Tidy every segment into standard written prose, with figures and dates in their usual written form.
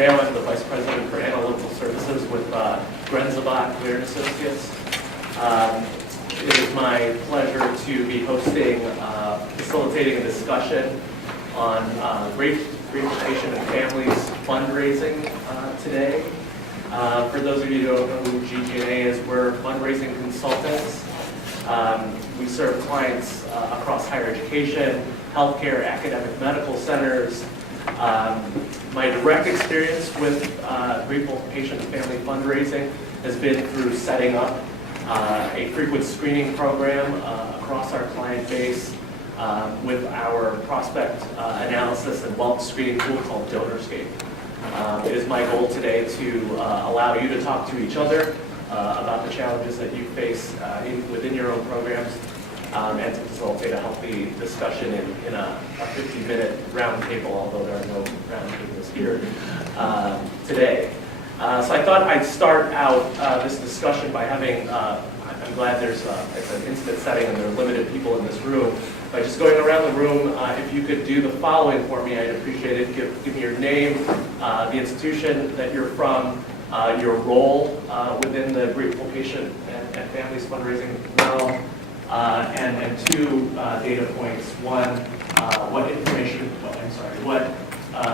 Mateo. I'm the Vice President for Analytical Services with Grenzabat Clear & Associates. It is my pleasure to be hosting, facilitating a discussion on grateful patient and families fundraising today. For those of you who don't know who GG&A is, we're fundraising consultants. We serve clients across higher education, healthcare, academic medical centers. My direct experience with grateful patient and family fundraising has been through setting up a frequent screening program across our client base with our prospect analysis and wealth screening tool called DonorScape. It is my goal today to allow you to talk to each other about the challenges that you face within your own programs and to facilitate a healthy discussion in a 50-minute roundtable, although there are no roundtables here today. So I thought I'd start out this discussion by having, I'm glad it's an intimate setting and there are limited people in this room, by just going around the room, if you could do the following for me, I'd appreciate it. Give me your name, the institution that you're from, your role within the Grateful Patient and Families Fundraising realm, and two data points. One, what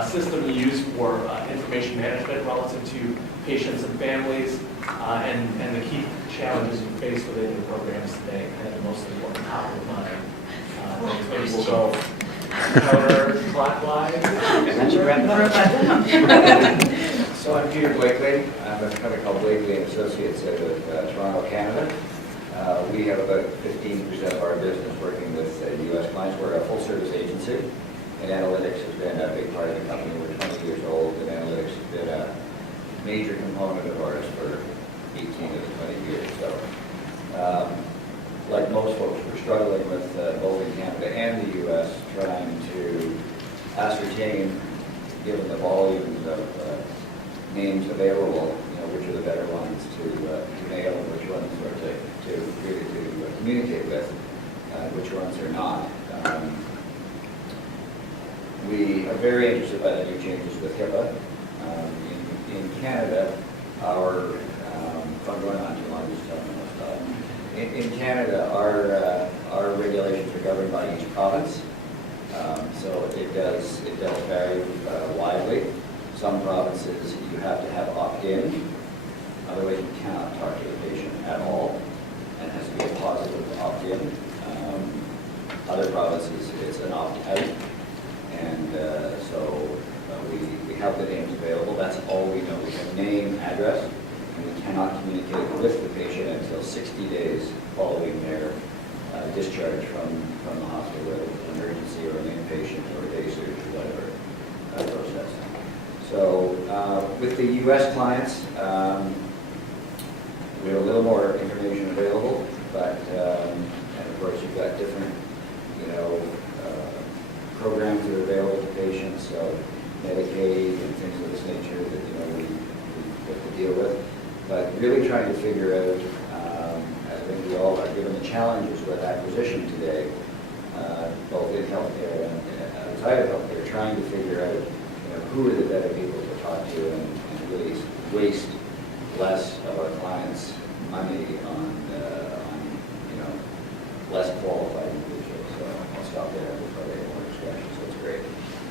system you use for information management relative to patients and families, and the key challenges you face within your programs today, and the most important top of mind. Maybe we'll go counterclockwise. So I'm Peter Blakely. I'm with a company called Blakely & Associates out of Toronto, Canada. We have about 15% of our business working with U.S. clients. We're a full-service agency, and analytics has been a big part of the company. We're 20 years old, and analytics has been a major component of ours for 18 to 20 years. So, like most folks, we're struggling with both in Canada and the U.S. trying to ascertain, given the volumes of names available, which are the better ones to nail and which ones are to really communicate with, which ones are not. We are very interested by the new changes with HIPPA. In Canada, our if I'm going on too long, just tell me what's in Canada, our regulations are governed by each province, so it does vary widely. Some provinces you have to have opt-in, otherwise you cannot talk to the patient at all, and it has to be a positive opt-in. Other provinces it's an opt-out, and so we have the names available. That's all we know. We have name, address. We cannot communicate with the patient until 60 days following their discharge from the hospital, whether it's an emergency or an inpatient or a day surgery or whatever process. So with the U.S. clients, we have a little more information available, but and of course you've got different programs that are available to patients, so Medicaid and things of this nature that we have to deal with. But really trying to figure out, I think we all are given the challenges with acquisition today, both in healthcare and outside of healthcare, trying to figure out who are the better people to talk to and really waste less of our clients' money on less qualified individuals. So I'll stop there before they have more discussion. So it's great.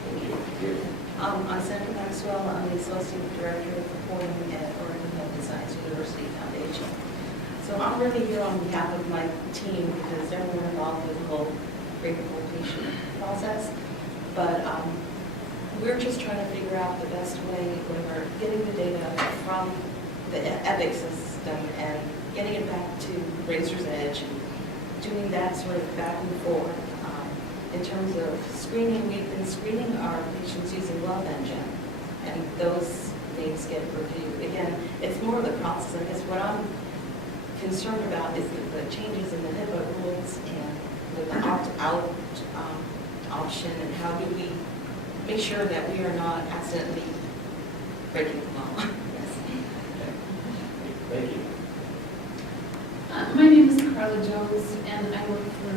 Thank you. I'm Sandra Maxwell. I'm the Associate Director of Reporting at Oregon Health and Science University Foundation. So I'm really here on behalf of my team because they're more involved with the whole grateful patient process. But we're just trying to figure out the best way when we're getting the data from the Epic system and getting it back to Razor's Edge and doing that sort of back and forth. In terms of screening, we've been screening our patients using Love Engine, and those things get reviewed. Again, it's more of the process. I guess what I'm concerned about is the changes in the HIPAA rules and the opt-out option, and how do we make sure that we are not accidentally breaking the law. Yes. Thank you. My name is Carla Jones, and I work for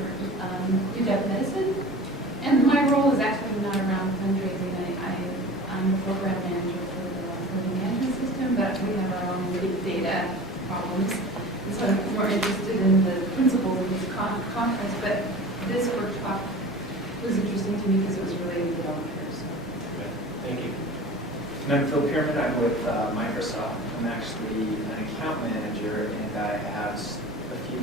UW Medicine. And my role is actually not around fundraising. I'm the program manager for the problems. And so I'm more interested in the principles of this conference, but this workshop was interesting to me because it was related to volunteers. Okay, thank you. And I'm Phil Pierman. I'm with Microsoft. I'm actually an account manager, and I have a few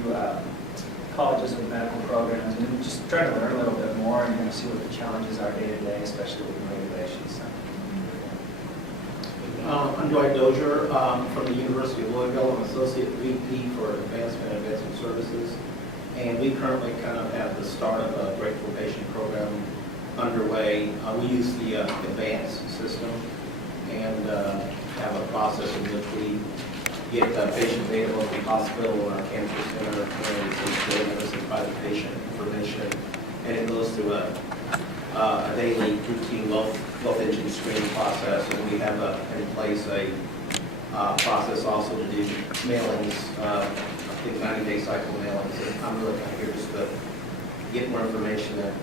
colleges with medical programs, and just trying to learn a little bit more and see what the challenges are day to day, especially with the regulations. I'm Dwight Dozier from the University of Louisville. I'm Associate VP for Advancement and Advancement Services. And we currently kind of have the start of a grateful patient program underway. We use the advanced system and have a process in which we get patient data both the hospital or our cancer center and the medicine private patient information. And it goes through a daily routine wealth engine screening process, and we have in place a process also to do mailings, I think 90-day cycle mailings. And I'm really kind of here just to get more information and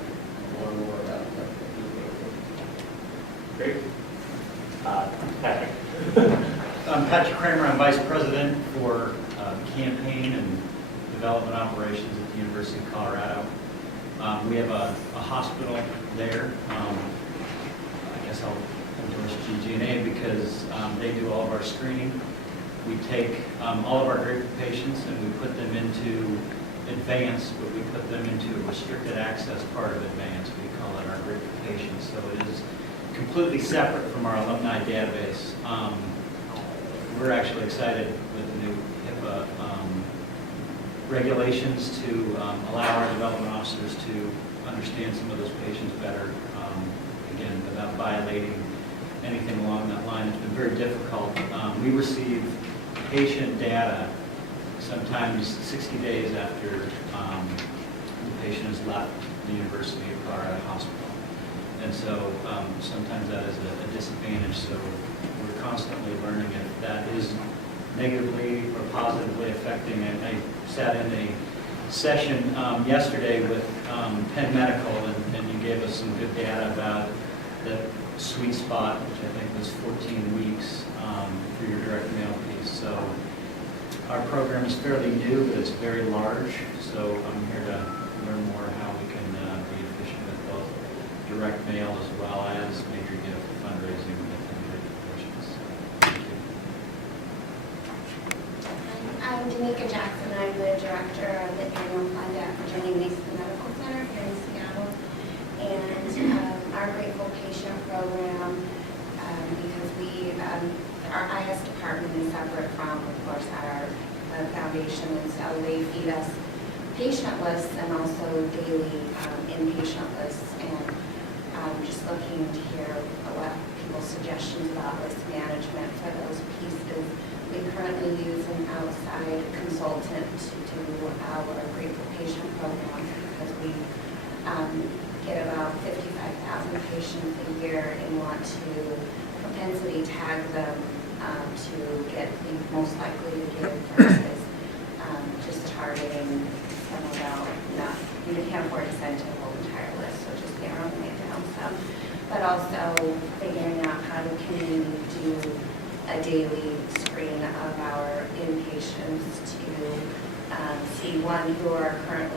learn more about that. Great. Patrick. I'm Patrick Kramer. I'm Vice President for Campaign and Development Operations at the University of Colorado. We have a hospital there. I guess I'll endorse GG&A because they do all of our screening. We take all of our grateful patients and we put them into advanced, but we put them into a restricted access part of advanced. We call it our grateful patients. So it is completely separate from our alumni database. We're actually excited with the new HIPPA regulations to allow our development officers to understand some of those patients better, again, without violating anything along that line. It's been very difficult. We receive patient data sometimes 60 days after the patient has left the University of Colorado Hospital. And so sometimes that is a disadvantage. So we're constantly learning if that is negatively or positively affecting it. I sat in a session yesterday with Penn Medical, and you gave us some good data about the sweet spot, which I think was 14 weeks for your direct mail piece. So our program is fairly new, but it's very large. So I'm here to learn more how we can be efficient with both direct mail as well as major gift fundraising within grateful patients. Thank you. I'm Danica Jackson. I'm the director of the annual fund at Virginia Mason Medical Center here in Seattle. And our grateful patient program, because our IS department is separate from, of course, our foundation, and so they feed us patient lists and also daily inpatient lists. And just looking to hear what people's suggestions about list management for those pieces. We currently use an outside consultant to do our grateful patient program because we get about 55,000 patients a year and want to propensity tag them to get the most likely to give versus just targeting some about not, you can't afford to send to the whole entire list, so just narrowing it down some. But also figuring out how can we do a daily screen of our inpatients to see one who are current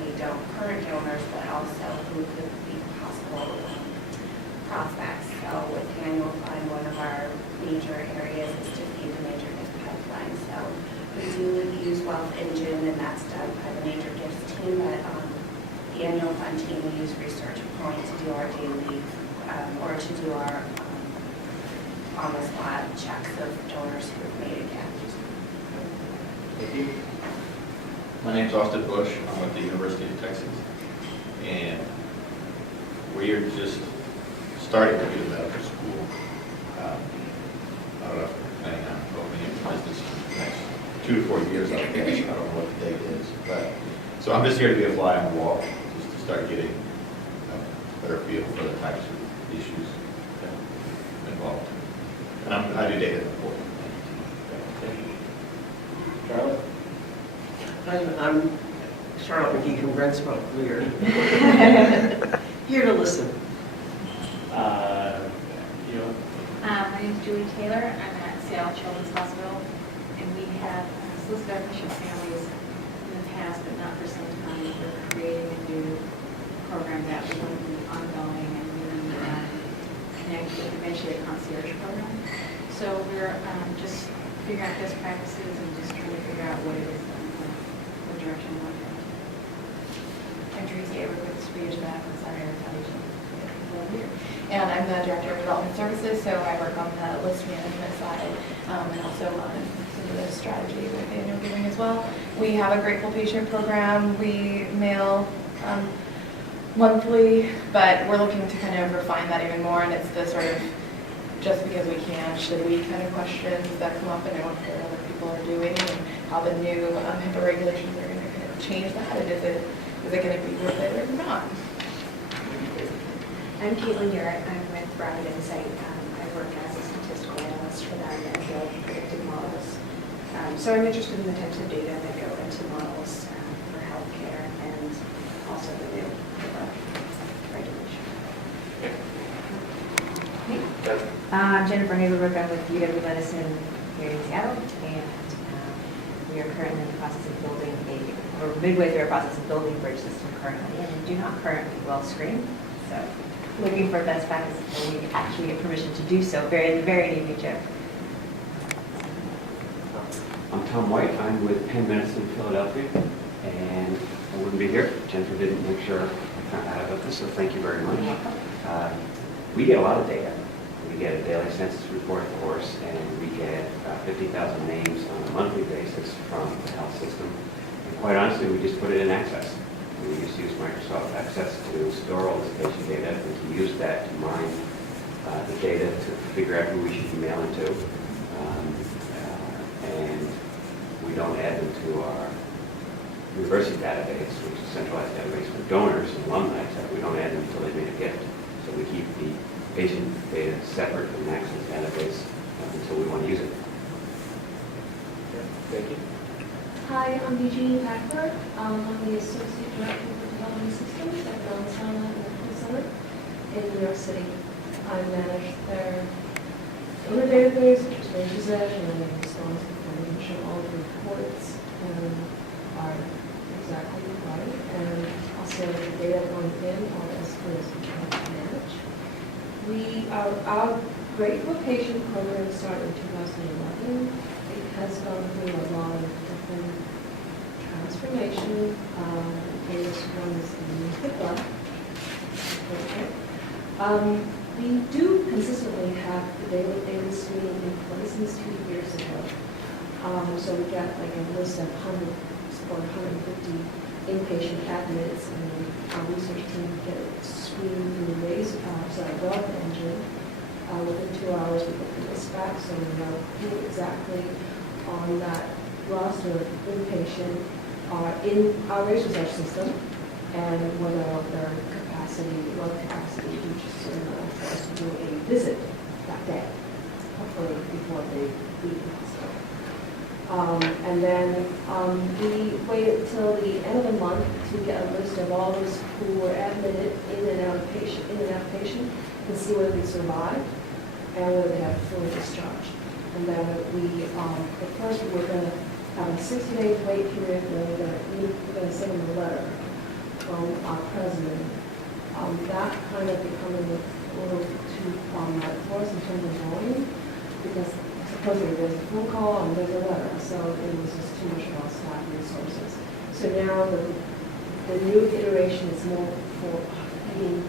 donors, but also who could be possible prospects. So with the annual fund, one of our major areas is to feed the major gift pipeline. So we do use Wealth Engine, and that's done by the major gifts team, but the annual fund team, we use Research Point to do our daily, or to do our on the spot checks of donors who have made a gift. Thank you. My name's Austin Bush. I'm at the University of Texas, and we're just starting to do the medical school. I don't know if we're planning on opening into business in the next 2 to 4 years, I guess. I don't know what the date is, but so I'm just here to be a fly on the wall, just to start getting a better feel for the types of issues involved. And I do data reporting. Thank you. Charlotte? I'm Charlotte McGee from Brentsville. We're here to listen. My name is Julie Taylor. I'm at Seattle Children's Hospital, and we have solicited our patient families in the past, but not for some time. We're creating a new program that we want to be ongoing and really connect with eventually a concierge program. So we're just figuring out best practices and just trying to figure out what it is, what direction we want to go. I'm Tracy. I work with Spears Back and Center Foundation. And I'm the Director of Development Services, so I work on the list management side and also on some of the strategy with annual giving as well. We have a Grateful Patient program. We mail monthly, but we're looking to kind of refine that even more, and it's the sort of just because we can, should we kind of questions that come up and what other people are doing and how the new HIPAA regulations are going to kind of change that, and is it going to be worth it or not? I'm Caitlin Garrett. I'm with Rapid Insight. I work as a statistical analyst for them and build predictive models. So I'm interested in the types of data that go into models for healthcare and also the new regulation. I'm Jennifer Haberbrook. I'm with UW Medicine here in Seattle, and we are currently in the process of building or midway through our process of building a bridge system currently, and we do not currently well screen. So looking for best practices, and we actually get permission to do so in the very near future. I'm Tom White. I'm with Penn Medicine Philadelphia, and I wouldn't be here if Jennifer didn't make sure I found out about this, so thank you very much. We get a lot of data. We get a daily census report, of course, and we get 50,000 names on a monthly basis from the health system. And quite honestly, we just put it in Access. We just use Microsoft Access to store all this patient data and to use that to mine the data to figure out who we should be mailing to. And we don't add them to our university database, which is a centralized database for donors and alumni. So we don't add them until they made a gift. So we keep the patient data separate from the Access database until we want to use it. Thank you. Hi, I'm Eugenie Packler. I'm the Associate Director for Development Systems at Mount Sinai Medical Center in New York City. I manage their donor database, which is very possession, and I'm responsible for making sure all the reports are exactly right, and also the data going in are as good as we can manage. Our Grateful Patient program started in 2011. It has gone through a lot of different transformation. The latest one is the new HIPPA. We do consistently have the daily data screening in place since 2 years ago. So we got like a list of 100 or 150 inpatient admits, and our research team get it screened through web engine. Within 2 hours, we get the list back, so we know who exactly on that roster of inpatient are in our race research system, and whether their work capacity reaches for us to do a visit that day, hopefully before they leave the hospital. And then we waited till the end of the month to get a list of all those who were admitted in and out patient, and see whether they survived and whether they have fully discharged. And then at first we were going to have a 60-day wait period, and then we're going to send them a letter from our president. That kind of becoming a little too problematic for us in terms of volume, because supposedly there's a phone call and there's a letter, so it was just too much of our staff resources. So now the new iteration is more for feeding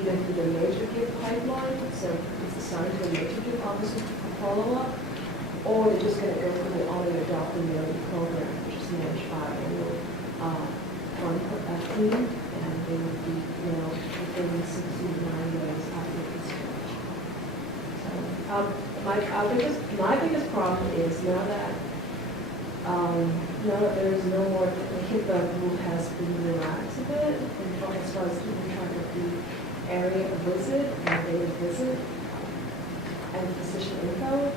either through the major gift pipeline, so it's assigned to a major gift officer for follow-up, or they're just going to go through the auto adopting program, which is managed by one team, and they would be, within 60 to 90 days after discharge. So, my biggest problem is now that there is no more, the HIPAA rule has been relaxed a bit, and as far as keeping track of the area of visit and date of visit and physician info.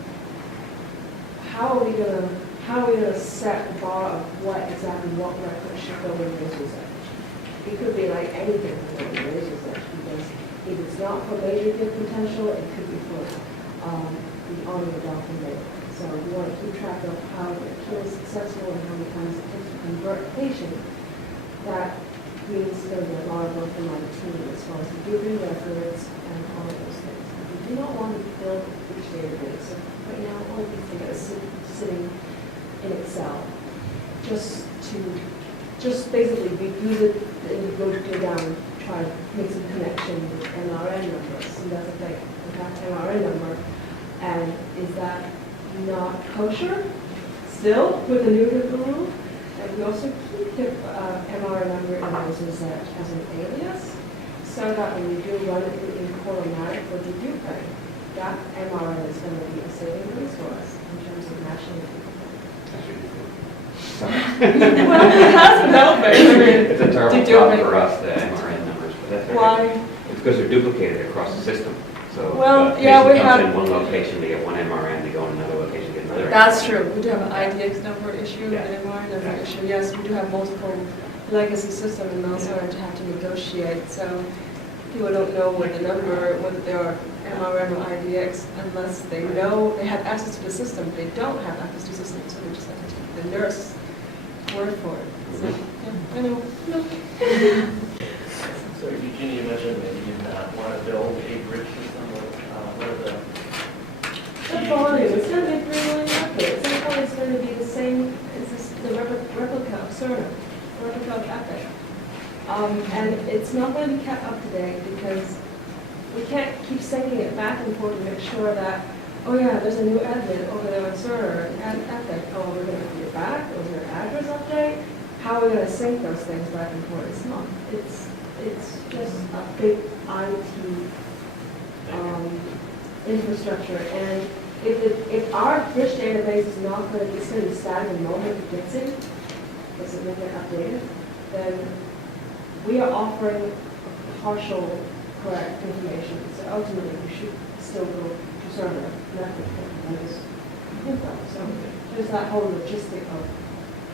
How are we gonna set the bar of what record should go in race research? It could be like anything for race research, because if it's not for major gift potential, it could be for the honor adopting database. So we want to keep track of how the care is successful and how many times it takes to convert a patient. That means there's going to be a lot of work from our team as far as reviewing records and all of those things. We do not want to build each database. So right now, all of these things are sitting in Excel, just basically we use it and you go down and try to make some connection with NRN numbers. And that's the thing, we have NRN number, and is that not kosher still with the new HIPAA rule? And we also keep the MRN number in those as an alias, so that when you do run it in coronatic or you do pay, that MRN is going to be a saving grace for us in terms of national. Sorry. Well, it has been helping. I mean, It's a terrible to do problem it. for us, the MRN numbers, but that's okay. Why? It's because they're duplicated across the system. So Well, the yeah, patient we comes have- in one location, they get one MRN, they go in another location, get another. That's MRN. true. We do have an IDX number issue, Yeah. an MR number Yeah. issue. Yes, we do have multiple legacy systems and also have to negotiate. So people don't know what the number, whether they are MRN or IDX, unless they know they have access to the system. They don't have access to the system, so they just have to take the nurse word for it. So, yeah, I know. No. So Eugenia, you mentioned that you want to build a bridge system. What are the The volume, it's going to be 3 million records. That volume is going to be the same as the replica of Cerner, replica of Epic. And it's not going to be kept up to date because we can't keep syncing it back and forth to make sure that, oh yeah, there's a new admin over there on Cerner and Epic. Oh, we're going to put it back. Or is there an address update? How are we going to sync those things back and forth? It's not. It's just a big IT infrastructure. And if our bridge database is not going to be, it's going to be static the moment it gets in, doesn't make it updated, then we are offering partial correct information. So ultimately, we should still go to server, not just info. So there's that whole logistic of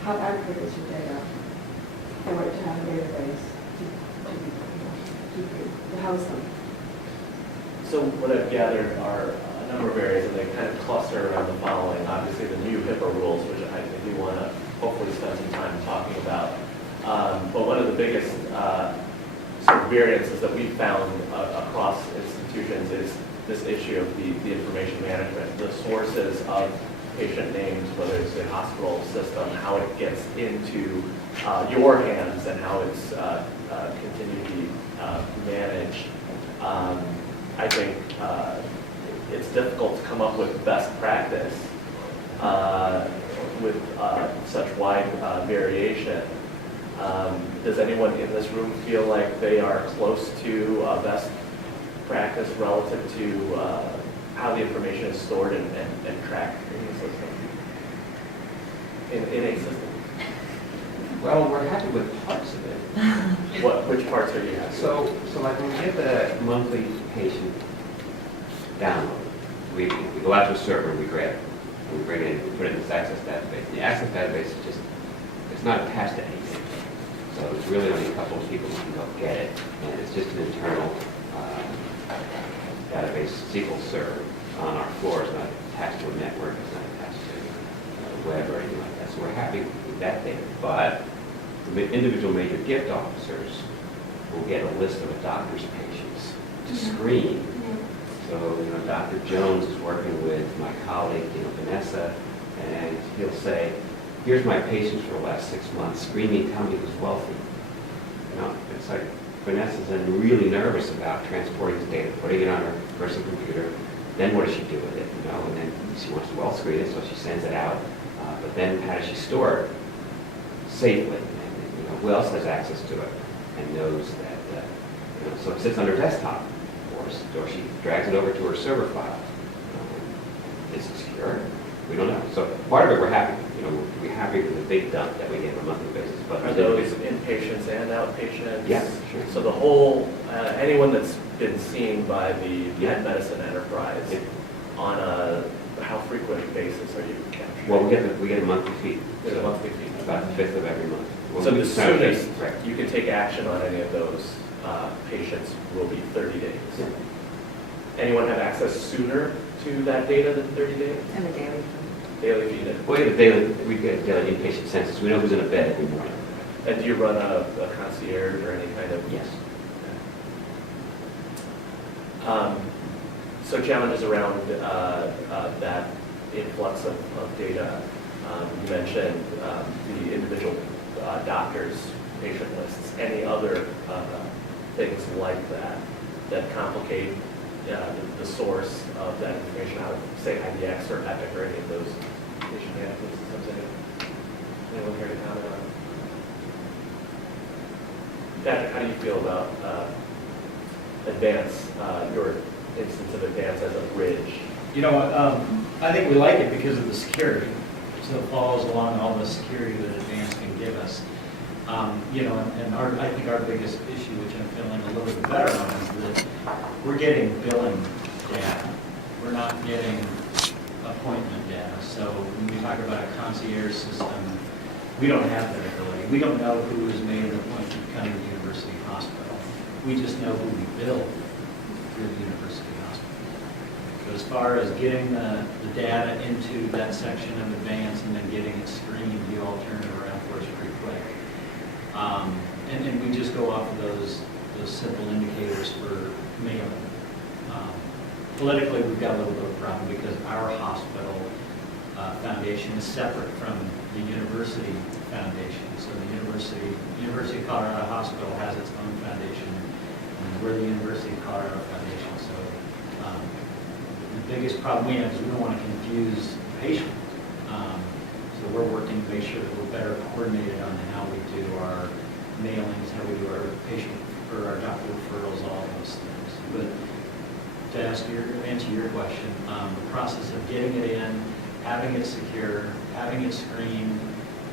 how accurate is your data for it to have a database to house them. So what I've gathered are a number of areas, and they kind of cluster around the following. Obviously, the new HIPAA rules, which I think we want to hopefully spend some time talking about. But one of the biggest sort of variances that we've found across institutions is this issue of the information management, the sources of patient names, whether it's the hospital system, how it gets into your hands, and how it's continued to be managed. I think it's difficult to come up with best practice with such wide variation. Does anyone in this room feel like they are close to best practice relative to how the information is stored and tracked in the system? In a system? Well, we're happy with parts of it. Which parts are you happy with? So like when we get the monthly patient download, we go out to a server and we grab it. And we bring it in, we put it in this access database. The access database is just, it's not attached to anything. So it's really only a couple of people who can go get it. And it's just an internal database SQL server on our floor. It's not attached to a network. It's not attached to web or anything like that. So we're happy with that data. But the individual major gift officers will get a list of a doctor's patients to screen. So, Dr. Jones is working with my colleague, Vanessa, and he'll say, here's my patients for the last 6 months. Screen me, tell me who's wealthy. It's like Vanessa's then really nervous about transporting this data, putting it on her personal computer. Then what does she do with it? And then she wants to well screen it, so she sends it out. But then how does she store it safely? And who else has access to it and knows that? So it sits on her desktop, or she drags it over to her server file. Is it secure? We don't know. So part of it we're happy. We're happy with the big dump that we get on a monthly basis. But Are those inpatients and outpatients? Yeah, sure. So the whole, anyone that's been seen by the Penn Medicine enterprise, on a how frequent basis are you capturing? Well, we get a monthly fee. There's a monthly fee. About the 5th of every month. So the soonest Correct. you can take action on any of those patients will be 30 days. Yeah. Anyone have access sooner to that data than 30 days? And the daily. Daily feed-in. We get a daily inpatient census. We know who's in a bed every morning. And do you run a concierge or any kind of? Yes. So challenges around that influx of data. You mentioned the individual doctors' patient lists. Any other things like that that complicate the source of that information out of, say, IDX or Epic or any of those patient management systems? Anyone here to comment on? Patrick, how do you feel about Advance, your instance of Advance as a bridge? I think we like it because of the security. So it follows along all the security that Advance can give us. I think our biggest issue, which I'm feeling a little bit better on, is that we're getting billing data. We're not getting appointment data. So when we talk about a concierge system, we don't have that ability. We don't know who has made an appointment to come to the University Hospital. We just know who we bill through the University Hospital. So as far as getting the data into that section of Advance and then getting it screened, the alternative around for us pretty quick. And we just go off of those simple indicators for mailing. Politically, we've got a little bit of a problem because our hospital foundation is separate from the university foundation. So the University of Colorado Hospital has its own foundation, and we're the University of Colorado Foundation. So the biggest problem we have is we don't want to confuse the patient. So we're working to make sure that we're better coordinated on how we do our mailings, how we do our patient or our doctor referrals, all those things. But to answer your question, the process of getting it in, having it secure, having it screened,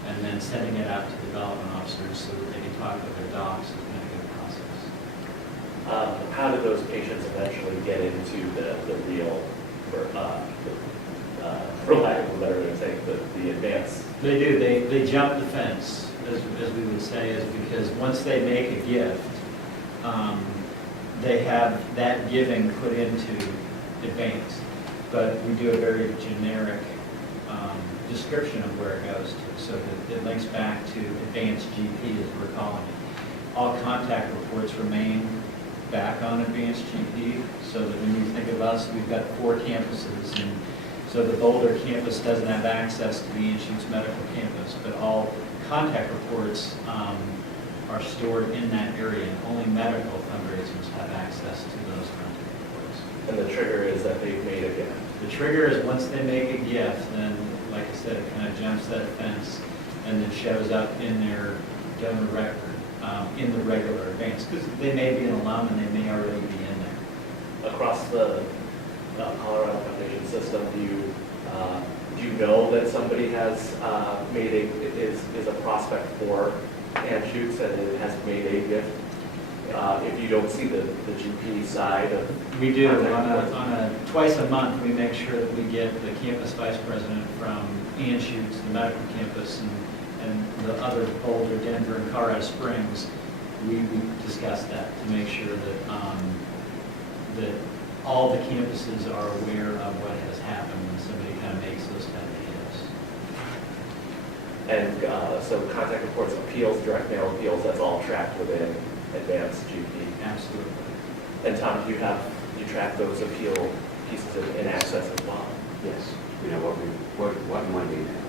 and then sending it out to development officers so that they can talk with their docs has been a good process. How do those patients eventually get into the real, for lack of a better way of saying, the Advance? They do. They jump the fence, as we would say, is because once they make a gift, they have that giving put into Advance. But we do a very generic description of where it goes to, so that it links back to Advanced GP, as we're calling it. All contact reports remain back on Advanced GP, so that when you think of us, we've got 4 campuses, and so the Boulder campus doesn't have access to the Anschutz Medical Campus, but all contact reports are stored in that area, and only medical fundraisers have access to those contact reports. And the trigger is that they've made a gift. The trigger is once they make a gift, then, like I said, it kind of jumps that fence and then shows up in their donor record, in the regular Advance, because they may be an alum and they may already be in there. Across the Colorado Foundation system, do you know that somebody has is a prospect for Anschutz and it has made a gift? If you don't see the GP side of... We do. On a twice a month, we make sure that we get the campus vice president from Anschutz, the medical campus, and the other Boulder, Denver, and Colorado Springs. We discuss that to make sure that that all the campuses are aware of what has happened when somebody kind of makes those kind of gifts. And so contact reports, appeals, direct mail appeals, that's all tracked within Advanced GP. Absolutely. And Tom, do you track those appeal pieces in Access as well? Yes. We know what and when we know.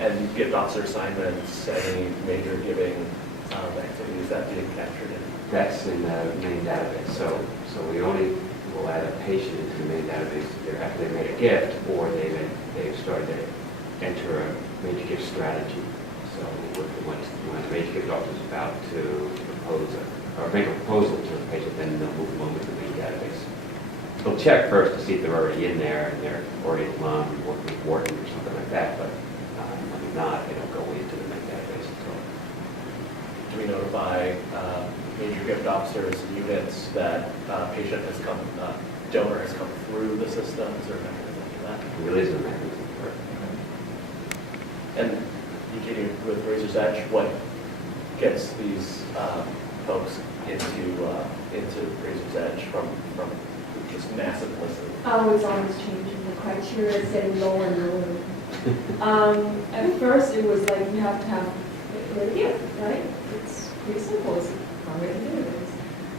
And gift officer assignments, any major giving activities that being captured in? That's in the main database. So we only will add a patient into the main database after they made a gift or they've started to enter a major gift strategy. So when the major gift officer is about to make a proposal to the patient, then they'll move them over to the main database. They'll check first to see if they're already in there and they're already an alum and working with Wharton or something like that. But when they're not, they don't go into the main database until. Do we notify major gift officers and units that patient has come, donor has come through the systems or mechanisms like that? It really isn't a mechanism for it. And you continue with Razor's Edge, what gets these folks into Razor's Edge from just massive lists? Oh, it's always changing. The criteria criteria is getting lower and lower. At first, it was like you have to have a gift, right? It's pretty simple. It's how many units.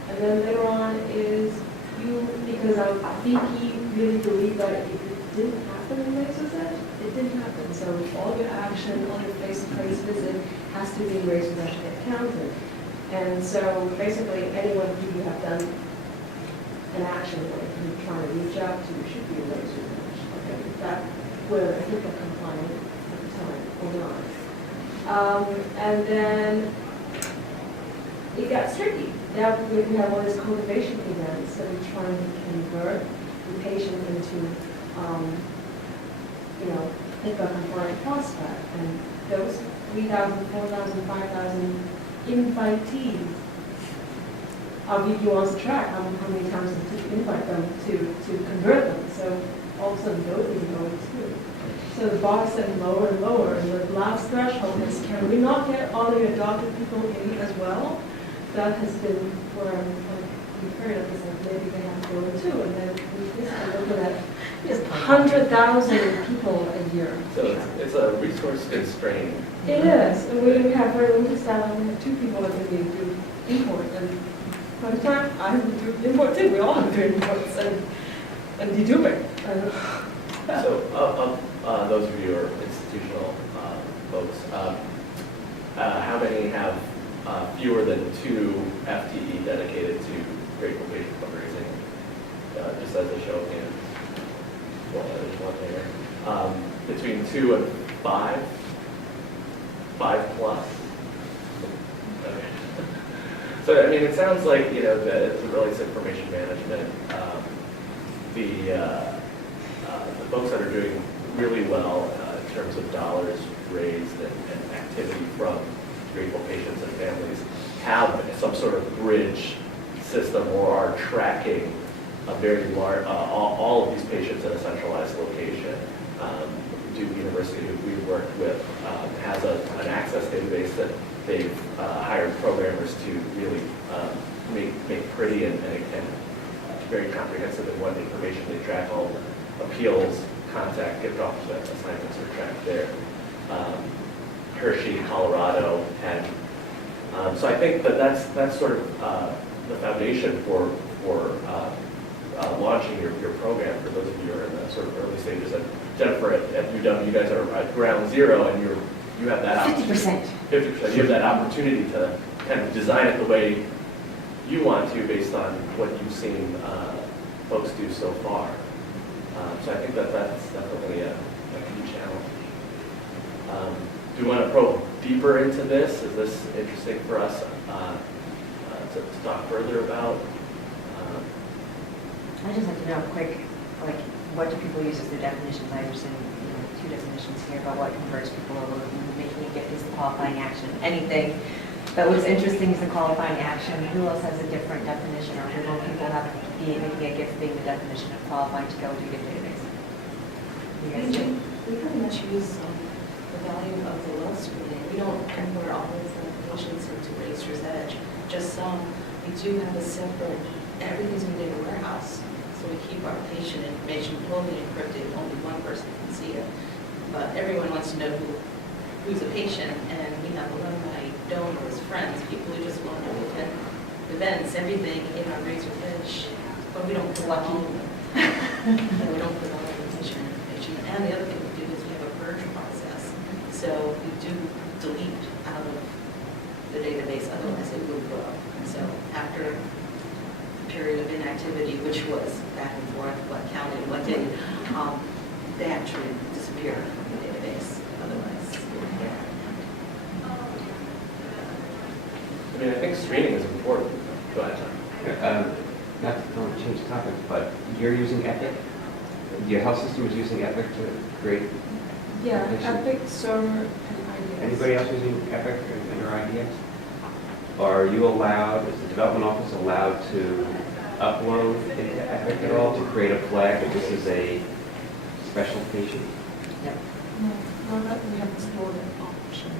And then later on is you, because I think he really believed that if it didn't happen in Razor's Edge, it didn't happen. So all your action, all your face-to-face visit has to be in Razor's Edge to get counted. And so basically, anyone who you have done an action with, you're trying to reach out to, should be in Razor's Edge. Okay, that were HIPAA compliant at the time, or not. And then it got tricky. Now we have all these cultivation events that we're trying to convert the patient into, HIPAA compliant prospect. And those 3,000, 4,000, 5,000 invitees, I'll give you on track how many times to invite them to convert them. So all of a sudden those didn't go too. So the bar is setting lower and lower, and the last threshold is, can we not get all the adopted people in as well? That has been where we've heard of this, and maybe they have to go in too, and then we're looking at just 100,000 people a year. So it's a resource constraint. It is, and we have very limited staff, we have 2 people that can do import, and by the time I have to do import too, we all have to do imports and deduping. So those of you who are institutional folks, how many have fewer than 2 FTE dedicated to grateful patient fundraising? Just as a show of hands. Well, there's one there. Between 2 and 5? 5 plus? Okay. So, I mean, it sounds like, that as it relates to information management, the folks that are doing really well in terms of dollars raised and activity from grateful patients and families have some sort of bridge system or are tracking a very large, all of these patients in a centralized location. Duke University, who we've worked with, has an access database that they've hired programmers to really make pretty and very comprehensive in what information they track. All appeals, contact, gift officer assignments are tracked there. Hershey, Colorado, and so I think that's sort of the foundation for launching your program for those of you who are in the sort of early stages. And Jennifer, at UW, you guys are at ground zero, and you have that 50%. 50%. You have that opportunity to kind of design it the way you want to, based on what you've seen folks do so far. So I think that's definitely a key challenge. Do you want to probe deeper into this? Is this interesting for us to talk further about? I'd just like to know quick, like, what do people use as their definitions? I understand, 2 definitions here about what converts people over, making a gift is the qualifying action, anything. But what's interesting is the qualifying action. Who else has a different definition, or who will people have making a gift being the definition of qualifying to go into your database? You guys do? We pretty much use the value of the well screening. We don't convert all of the patients into Razor's Edge, just some. We do have a separate, everything's in a data warehouse. So we keep our patient information totally encrypted. Only one person can see it. But everyone wants to know who's a patient, and we have alumni, donors, friends, people who just want to attend events, everything in our Razor's Edge. But we don't put all of them. And we don't put all of the patient information. And the other thing we do is we have a purge process. So we do delete out of the database, otherwise it will go up. And so after a period of inactivity, which was back and forth, what counted, what didn't, they actually disappear from the database. Otherwise, I mean, I think screening is important. Go ahead, Tom. Not to change topics, but you're using Epic? Your health system is using Epic to create? Yeah, patient? Epic, Server, and IDS. Anybody else using Epic or IDS? Are you allowed, is the development office allowed to upload into Epic at all to create a flag that this is a special patient? Yep. No, that we haven't stored an option.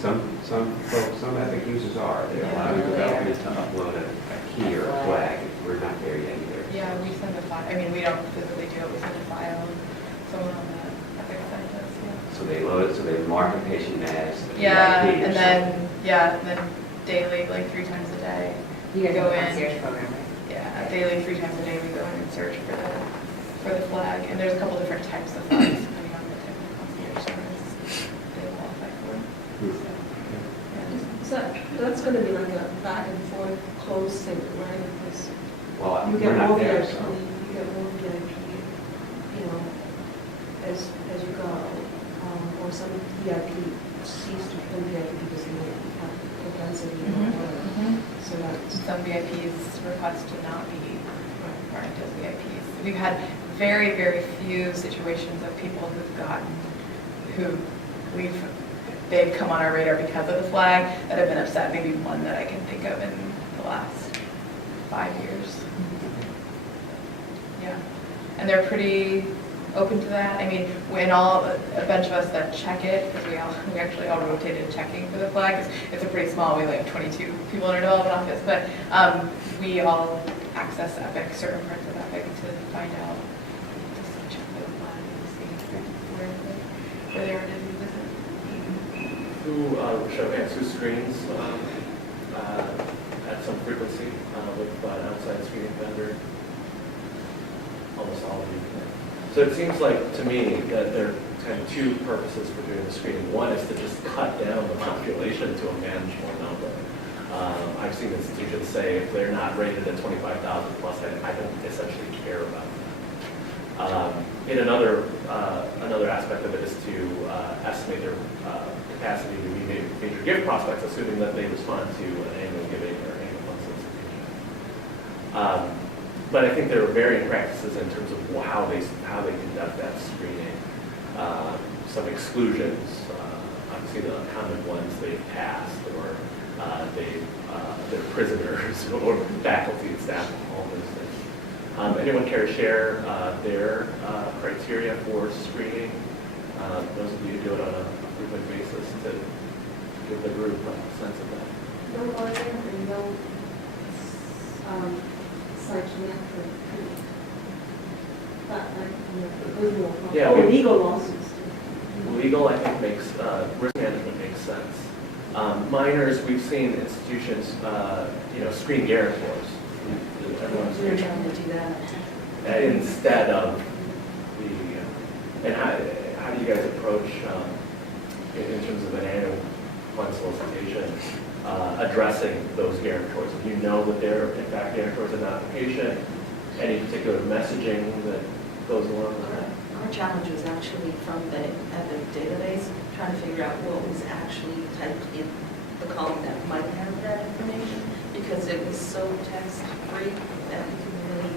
Some Epic users are. They allow the development to upload a key or a flag. We're not there yet either. Yeah, we send a file. I mean, we don't physically do it. We send a file. Someone So they load it, so they mark a patient as a Yeah, VIP or and then, daily, like 3 times a day. You guys Go have a in. concierge program, right? Yeah, daily, 3 times a day, we go in and search for the flag. And there's a couple different types of flags, depending on the type of concierge service they qualify for. something. So that's going to be like a back and forth closed thing, right? Because Well, you we're get not more there, VIP, so. you get more VIP, you know, as you go. Or some VIP cease to become VIP because they don't have propensity or whatever. So that's, Some VIPs request to not be marked as VIPs. We've had very, very few situations of people they've come on our radar because of the flag that have been upset. Maybe one that I can think of in the last 5 years. Yeah, and they're pretty open to that. I mean, a bunch of us that check it, because we actually all rotated checking for the flag. It's a pretty small, we only have 22 people in our development office, but we all access Epic, certain parts of Epic to find out, just check the flag and see where they are to visit. Show of hands, who screens at some frequency with an outside screening vendor? Almost all of you. So it seems like to me that there are kind of 2 purposes for doing the screening. One is to just cut down the population to a manageable number. I've seen institutions say if they're not rated at 25,000 plus, I don't essentially care about them. In another aspect of it is to estimate their capacity to be major gift prospects, assuming that they respond to an annual giving or annual fund solicitation. But I think there are varying practices in terms of how they conduct that screening. Some exclusions, obviously the common ones they've passed, or they're prisoners, or faculty and staff, all those things. Anyone care to share their criteria for screening? Those of you who do it on a frequent basis to give the group a sense of that. no order and no psychiatric. But like, Yeah, legal lawsuits. Legal, I think, risk management makes sense. Minors, we've seen institutions, screen guarantors. We're trying to do that. Instead of and how do you guys approach, in terms of an annual fund solicitation, addressing those guarantors? If you know that they're in fact guarantors in the application, any particular messaging that goes along with that? Our challenge was actually from the Epic database, trying to figure out what was actually typed in the column that might have that information, because it was so text-free that we couldn't really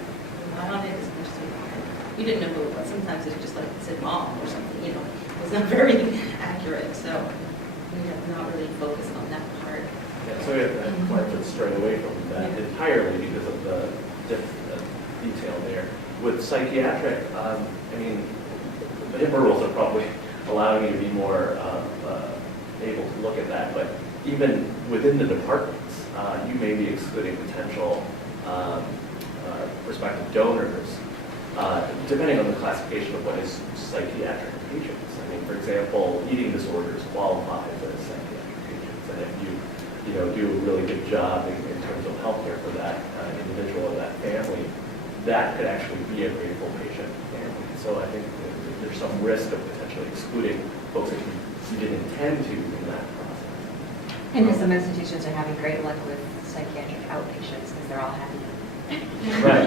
rely on it as much as we wanted. We didn't know who it was. Sometimes it just like said mom or something, it was not very accurate, so we have not really focused on that part. Yeah, so I'd like to stray away from that entirely because of the detail there. With psychiatric, the HIPAA rules are probably allowing you to be more able to look at that, but even within the departments, you may be excluding potential prospective donors, depending on the classification of what is psychiatric patients. For example, eating disorders qualify as psychiatric patients, and if you do a really good job in terms of healthcare for that individual or that family, that could actually be a grateful patient family. So I think there's some risk of potentially excluding folks that you didn't intend to in that process. And some institutions are having great luck with psychiatric outpatients because they're all happy. Right.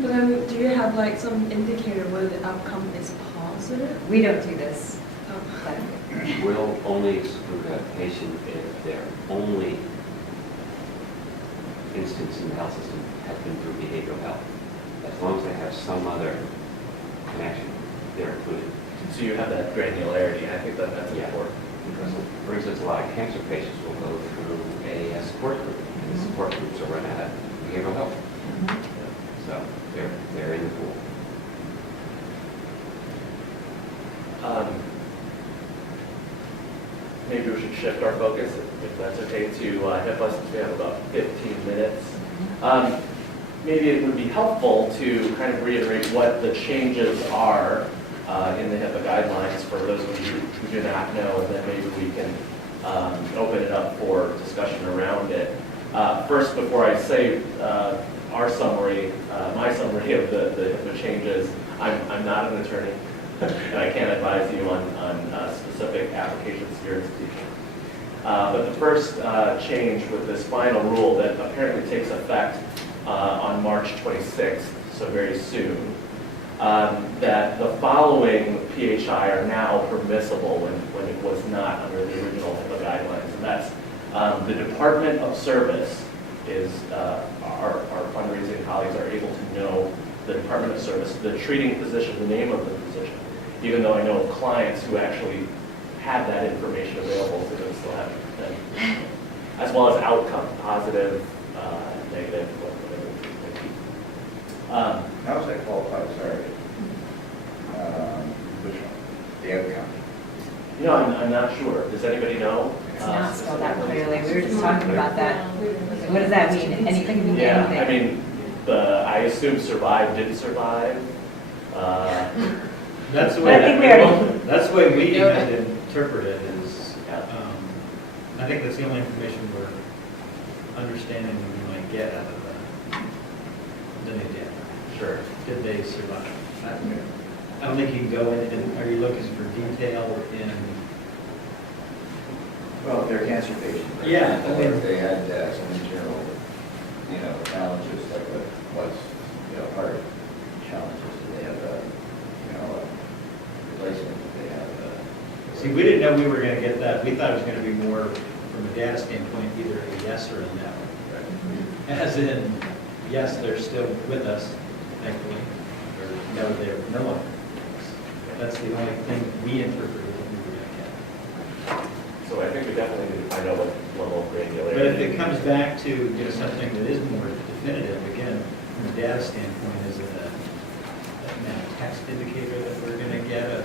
But then, do you have like some indicator whether the outcome is positive? We don't do this. Oh. We'll only exclude a patient if their only instance in the health system has been through behavioral health. As long as they have some other connection, they're included. So you have that granularity. I think that's important. Because, for instance, a lot of cancer patients will go through a support group, and the support groups are run out of behavioral health. So they're in the pool. Maybe we should shift our focus, if that's okay, to HIPAA, since we have about 15 minutes. Maybe it would be helpful to kind of reiterate what the changes are in the HIPAA guidelines for those of you who do not know, and then maybe we can open it up for discussion around it. First, before I say our summary, my summary of the HIPAA changes, I'm not an attorney, and I can't advise you on specific applications here to teaching. But the first change with this final rule that apparently takes effect on March 26th, so very soon, that the following PHI are now permissible when it was not under the original HIPAA guidelines. And that's the Department of Service is, our fundraising colleagues are able to know the Department of Service, the treating physician, the name of the physician, even though I know of clients who actually have that information available to them still haven't been, as well as outcome, positive, negative, whatever. How is that qualified, sorry? Which one? The outcome. You know, I'm not sure. Does anybody know? It's not spelled out clearly. We were just talking about that. What does that mean? Anything can mean Yeah, anything. I mean, I assume survive, didn't survive. That's the I way, think we already- that's the way we even interpret it is, I think that's the only information we're understanding we might get out of the new data. Sure. Did they survive? I don't think you can go in and, are you looking for detail in? Well, if they're a cancer patient. for Yeah, example, I mean- or if they had some internal, challenges like what was, heart challenges, do they have a replacement, do they have a... See, we didn't know we were going to get that. We thought it was going to be more, from a data standpoint, either a yes or a no. As in, yes, they're still with us, thankfully, or no, they're no longer with us. That's the only thing we interpreted that we were going to get. So I think we definitely need to find out what level of granularity. But if it comes back to something that is more definitive, again, from a data standpoint, is it a text indicator that we're going to get of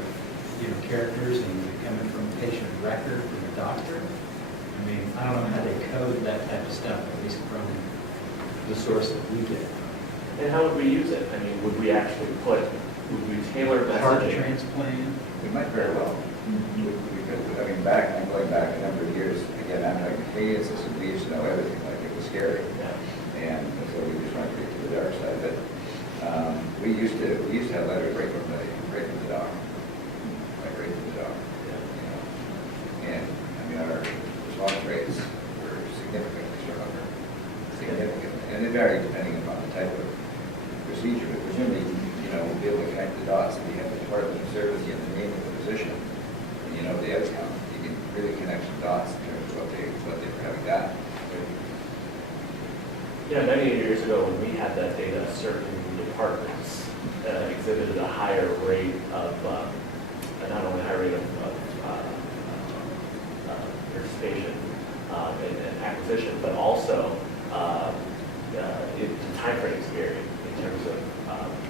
characters and coming from patient record from the doctor? I mean, I don't know how they code that type of stuff, at least from the source that we get. And how would we use it? I mean, would we actually would we tailor Heart messaging? transplant. We might very well. We could, I'm going back a number of years, again, I'm like, hey, it's this, we used to know everything, like it was scary. Yeah. And so we just went to the dark side. But we used to have letters right from the doc, like right from the doc. And I mean, our response rates were significantly stronger, and it varied depending upon the type of procedure. But presumably, we'll be able to connect the dots. If you have the Department of Service, you have the name of the physician, and you know the outcome. You can really connect some dots in terms of what they were having done. Yeah, many years ago when we had that data, certain departments exhibited a higher rate of, not only a higher rate of participation and acquisition, but also time frames varied in terms of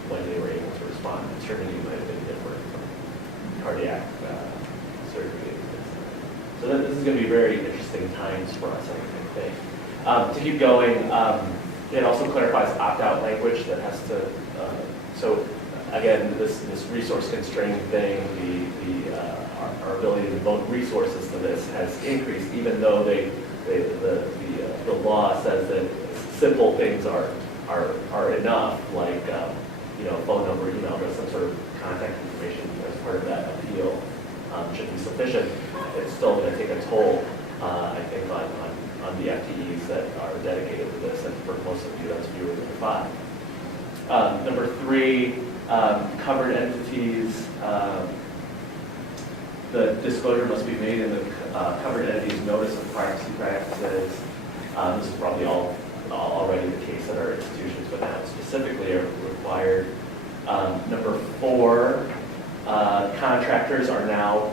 when they were able to respond. Maternity might have been different from cardiac surgery. So this is going to be very interesting times for us, I think. To keep going, it also clarifies opt-out language that has to, so again, this resource constraining thing, our ability to devote resources to this has increased, even though the law says that simple things are enough, like phone number, email address, some sort of contact information as part of that appeal should be sufficient. It's still going to take a toll, I think, on the FTEs that are dedicated to this, and for most of you, that's fewer than 5. Number 3, covered entities. The disclosure must be made in the covered entities notice of privacy practices. This is probably already the case at our institutions, but now specifically are required. Number 4, contractors are now,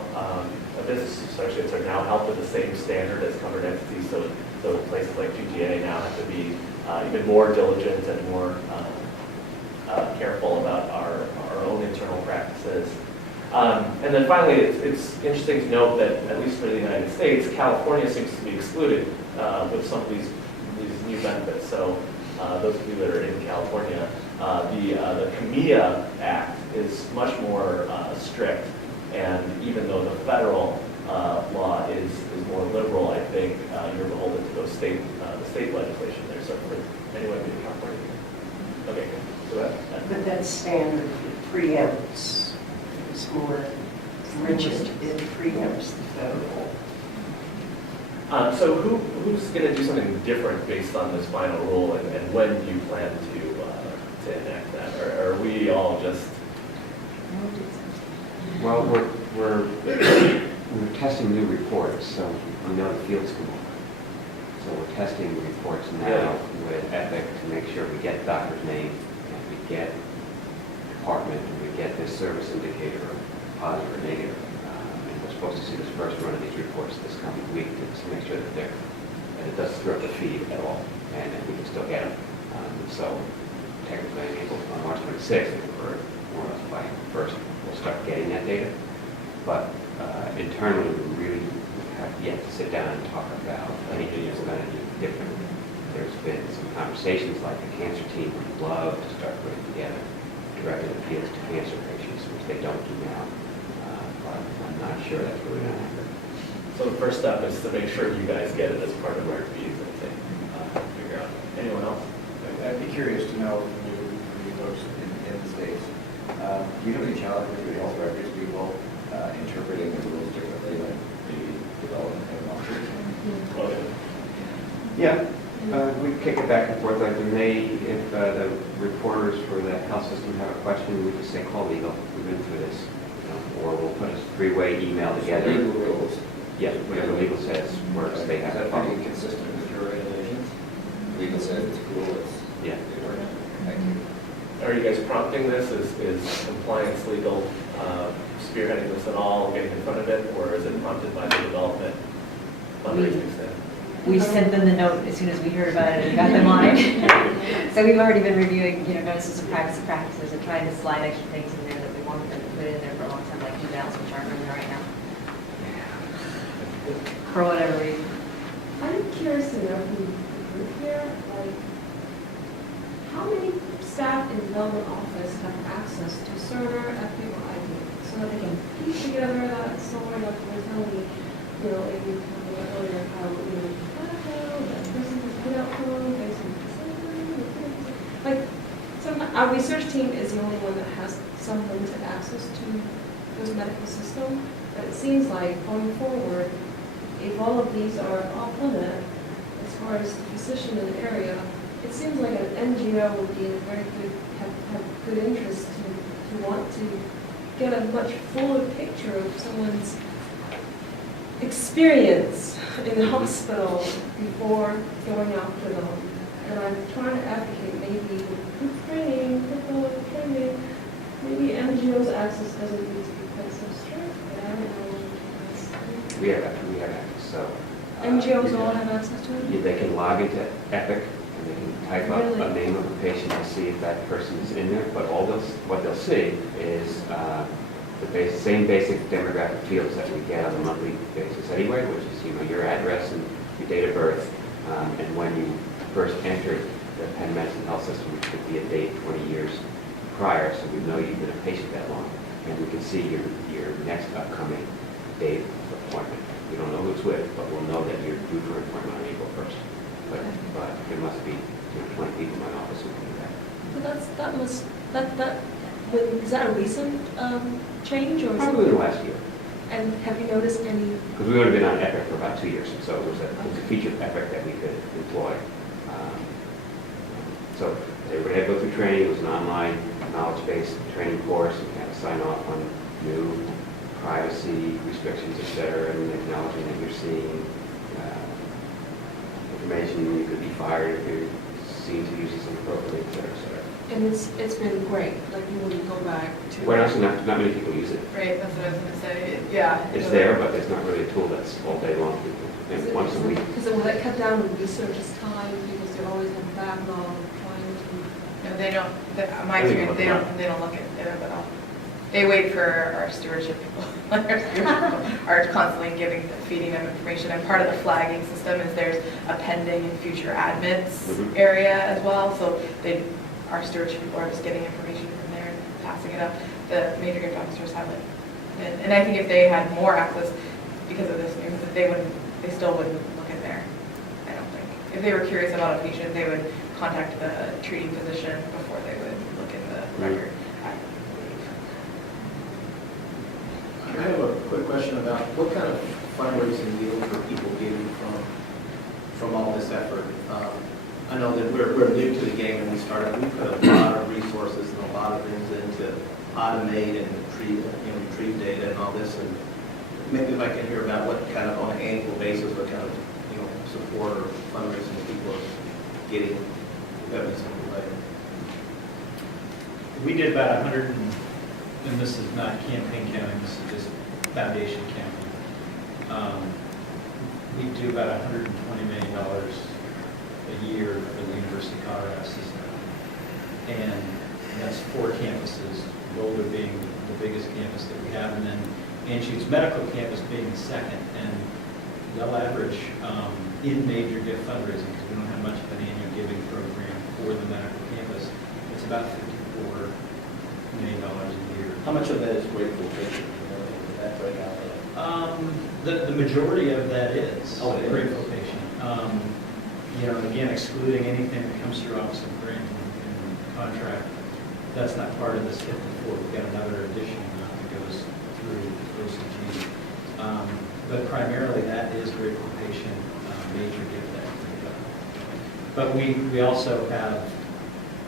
business associates are now held to the same standard as covered entities, so places like GTA now have to be even more diligent and more careful about our own internal practices. And then finally, it's interesting to note that, at least for the United States, California seems to be excluded with some of these new benefits. So those of you that are in California, the CAMIA Act is much more strict, and even federal law is more liberal, I think you're beholden to those the state legislation there. So for anyone in California. Okay, go ahead. But that standard preempts, it's more rigid, it preempts the federal. So who's going to do something different based on this final rule, and when do you plan to enact that? Or are we all just... Well, we're testing new reports, so we know the fields come over. So we're testing reports now with Epic to make sure we get doctor's name, and we get department, and we get this service indicator, positive or negative. And we're supposed to see this first run of these reports this coming week to make sure that it doesn't throw up the feed at all, and that we can still get them. So technically, I think on March 26th, or more or less by 1st, we'll start getting that data. But internally, we really have yet to sit down and talk about anything that we're going to do different. There's been some conversations like the cancer team would love to start putting together directed appeals to cancer patients, which they don't do now. But I'm not sure that's really going to happen. So the first step is to make sure you guys get it as part of our fees and figure out. Anyone else? I'd be curious to know from you folks in the States, do you have any challenge with the health records people interpreting the rules differently than the development of officers? Yeah, we kick it back and forth. Like if the reporters for the health system have a question, we just say, call legal. We've been through this. Or we'll put a three-way email together. So legal rules. Yeah, whatever legal says works. They have that that pretty consistent with your regulations? Legal says it's cool, it's... Yeah. Thank you. Are you guys prompting this? Is compliance legal spearheading this at all, getting in front of it, or is it prompted by the development fundraising staff? We sent them the note as soon as we heard about it and got them on it. So we've already been reviewing, notices of privacy practices and trying to slide extra things in there that we wanted them to put in there for a long time, like emails, which aren't in there right now. For whatever reason. I'm curious to know from the group here, like, how many staff in the development office have access to Cerner, Epic, or ID, so that they can piece together that story like we're telling me, Amy talking about earlier, how, that person was put out for, based on like, our research team is the only one that has some limited access to this medical system, but it seems like going forward, if all of these are off limit, as far as the physician in the area, it seems like an NGO would be in a very good, have good interest to want to get a much fuller picture of someone's experience in the hospital before going out to them. And I'm trying to advocate maybe with group training, HIPPA training, maybe NGO's access doesn't need to be quite so strict, but I don't know. We have access. So NGOs all have access to it? they can log into Epic and they can type up Really? a name of a patient to see if that person is in there. But what they'll see is the same basic demographic fields that we get on a monthly basis anyway, which is your address and your date of birth, and when you first entered the Penn Medicine Health System, which could be a date 20 years prior, so we know you've been a patient that long, and we can see your next upcoming date of appointment. We don't know who it's with, but we'll know that you're due for an appointment on April 1st. But there must be 20 people in my office who can do that. Is that a recent change or? Probably in the last year. And have you noticed any? Because we've only been on Epic for about 2 years, so it was a feature of Epic that we could employ. So everybody had to go through training. It was an online knowledge-based training course. You had to sign off on new privacy restrictions, et cetera, and acknowledging that you're seeing information. You could be fired if you're seen to use this inappropriately, et cetera, et cetera. And it's been great, like you want to go back to. Well, actually, not many people use it. Right, that's what I was going to say, yeah. It's there, but it's not really a tool that's all day long. And once a week. Because will that cut down on researchers' time, because they always have a backlog of trying to. No, they don't, my experience, they don't look at it at all. They wait for our stewardship people. Our stewardship people are constantly feeding them information. And part of the flagging system is there's a pending and future admits area as well. So our stewardship people are just getting information from there and passing it up. The major gift officers have it And I think if they had more access because of this news, that they still wouldn't look in there, I don't think. If they were curious about a patient, they would contact the treating physician before they would look in the record. I have a quick question about what kind of fundraising deals are people getting from all this effort? I know that we're new to the game when we started. We put a lot of resources and a lot of things into automate and retrieve data and all this. And maybe if I can hear about what kind of on an annual basis, what kind of support or fundraising people are getting. That was something like. We did about 100, and this is not campaign counting, this is just foundation counting. We do about $120 million a year for the University of Colorado system. And that's 4 campuses, Boulder being the biggest campus that we have, and then Anschutz Medical Campus being the second. And they'll average in major gift fundraising, because we don't have much of an annual giving program for the medical campus. It's about $54 million a year. How much of that is grateful patient? Is that right out there? The majority of that is Oh, it is. grateful patient. Again, excluding anything that comes through Office of Grant and contract, that's not part of this 54. We've got another additional amount that goes through OCG. But primarily that is grateful patient, major gift activity. But we also have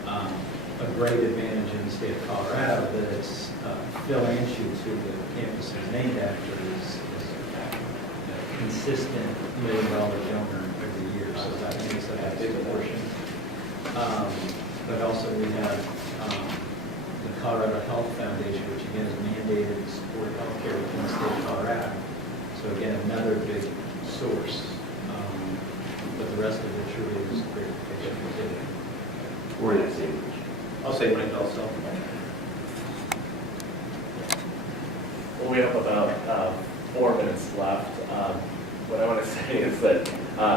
a great advantage in the state of Colorado that it's Phil Anschutz, who the campus is named after, is a consistent $1 million donor every year, so that makes it a big portion. But also we have the Colorado Health Foundation, which again is mandated to support healthcare within the state of Colorado. So again, another big source. But the rest of it truly is great patient activity. We're in that same. I'll say right also. Well, we have about 4 minutes left. What I want to say is that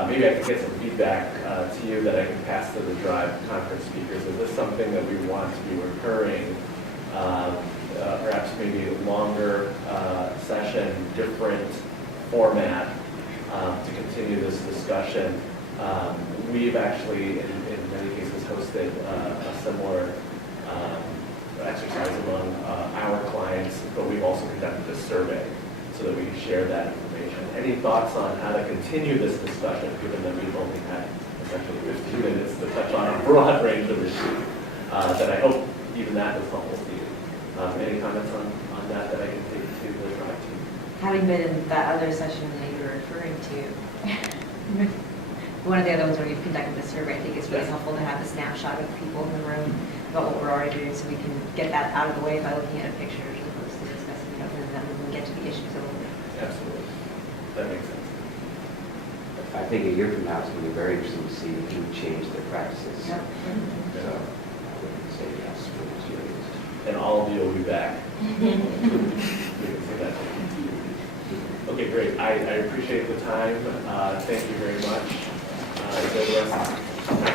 maybe I can get some feedback to you that I can pass to the Drive conference speakers. Is this something that we want to be recurring? Perhaps maybe a longer session, different format to continue this discussion. We've actually, in many cases, hosted a similar exercise among our clients, but we've also conducted a survey so that we can share that information. Any thoughts on how to continue this discussion, given that we've only had essentially 15 minutes to touch on a broad range of issues, that I hope even that was helpful to you. Any comments on that I can take to the Drive team? Having been in that other session that you were referring to, one of the other ones where you've conducted the survey, I think it's really helpful to have a snapshot of people in the room about what we're already doing, so we can get that out of the way by looking at a picture as opposed to discussing it over, and then we can get to the issues a little bit. Absolutely. That makes sense. I think a year from now, it's going to be very interesting to see who changed their practices. Yep. So I would say yes for this year. And all of you will be back. We can say that. Okay, great. I appreciate the time. Thank you very much. Enjoy the rest.